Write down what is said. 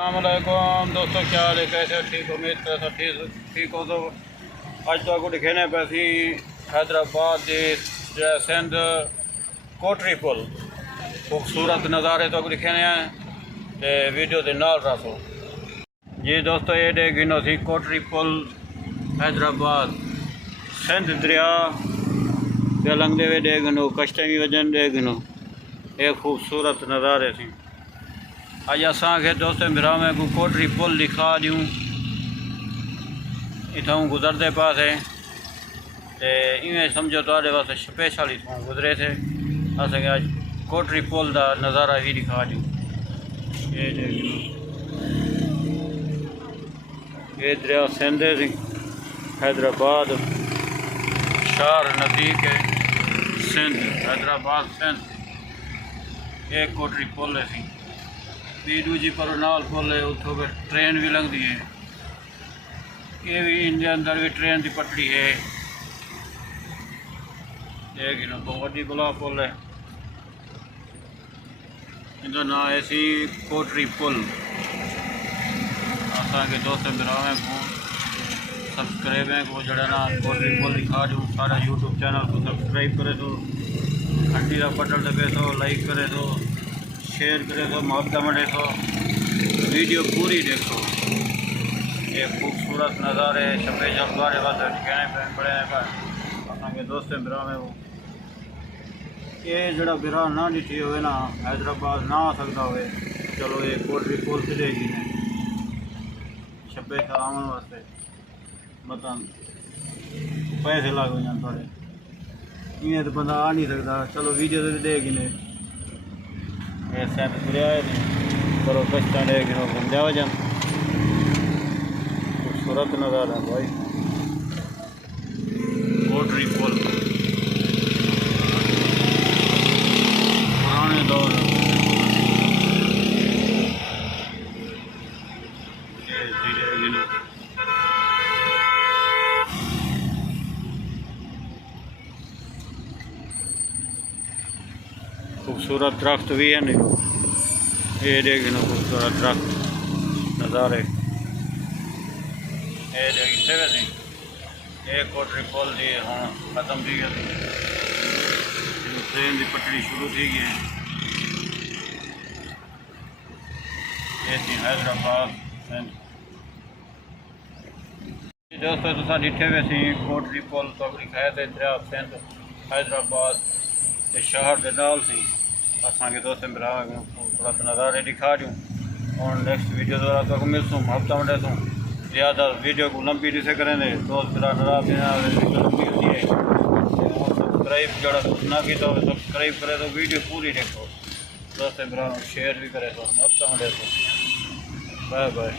अस्सलामुअलैकुम दोस्तों, क्या हाल है? कैसे ठीक? उम्मीद करता ठीक हो। तो अज तो आपको दिखाने पैसी हैदराबाद के सिंध कोटरी पुल खूबसूरत नज़ारे तो दिखाने हैं वीडियो के नाल रखो जी दोस्तों। ये देख गिनो सी कोटरी पुल हैदराबाद सिंध दरिया पे लंघते हुए देख गिनो कश्ते भी वजन देख गिनो ये खूबसूरत नज़ारे थी। अज असांखे दोस्त मिरा में को कोटरी पुल दिखा दूँ इतों गुजरते पासे इवें समझो थोड़े वास्ते स्पेशल इतों गुजरे थे असें अज कोटरी पुल का नज़ारा भी दिखा दूँ। ये दरिया सिंध हैदराबाद शहर नज़दीक है सिंध हैदराबाद सिंध ये कोटरी पुल है सी भी दूजी पर नाल पुल है उतो ट्रेन भी लंघती है। ये भी इनके अंदर भी ट्रेन की पटड़ी है। एक बहुत वही बड़ा पुल है इनका नाम है सी कोटरी पुल। असांखे दोस्त मिरावे को सब्सक्राइब है को जड़ा ना कोटरी पुल दिखा दूँ सारा यूट्यूब चैनल को सब्सक्राइब करे तो घंटी का बटन दबे तो लाइक करे तो शेयर करे तो मोहब्बत मटे तो वीडियो पूरी देखो। ये खूबसूरत नज़ारे शबे जलवारे वाले कहने पड़े असांखे दोस्त बिरा में वो ये जड़ा बिरा ना ॾिठी हुए ना हैदराबाद ना आ सकता हुए चलो ये कोटरी पुल से देगी ने शबे का आवन वास्ते बता पैसे लग वजन थोड़े इवें तो बंदा आ नहीं सकता। चलो वीडियो तो देगी ने ये सैन दरिया करो कश्ता देख बंदा वजन खूबसूरत नज़ारा है भाई कोटरी पुल पुराने दौर खूबसूरत दरख्त भी है नहीं ये देखना खूबसूरत दरख्त नज़ारे ये देखते वैसे ये कोटरी पुल दी हाँ खत्म थी गई ट्रेन की पटड़ी शुरू थी गई ये थी हैदराबाद दोस्तों तुसा डिठे वैसे कोटरी पुल तो दिखाया थे दरिया सिंध हैदराबाद के शहर के नाल सी असांखे दोस्त मिला थोड़ा नज़ारे दिखा दूँ और नेक्स्ट वीडियो द्वारा तो मिलसूँ हफ्ता मिले सूँ ज़्यादा वीडियो को लंबी ॾिसे करें दोस्त मेरा लंबी होती है सब्सक्राइब जरा ना की तो सब्सक्राइब करे तो वीडियो पूरी देखो दोस्त मेरा शेयर भी करे तो हफ्ता मिले तो बाय बाय।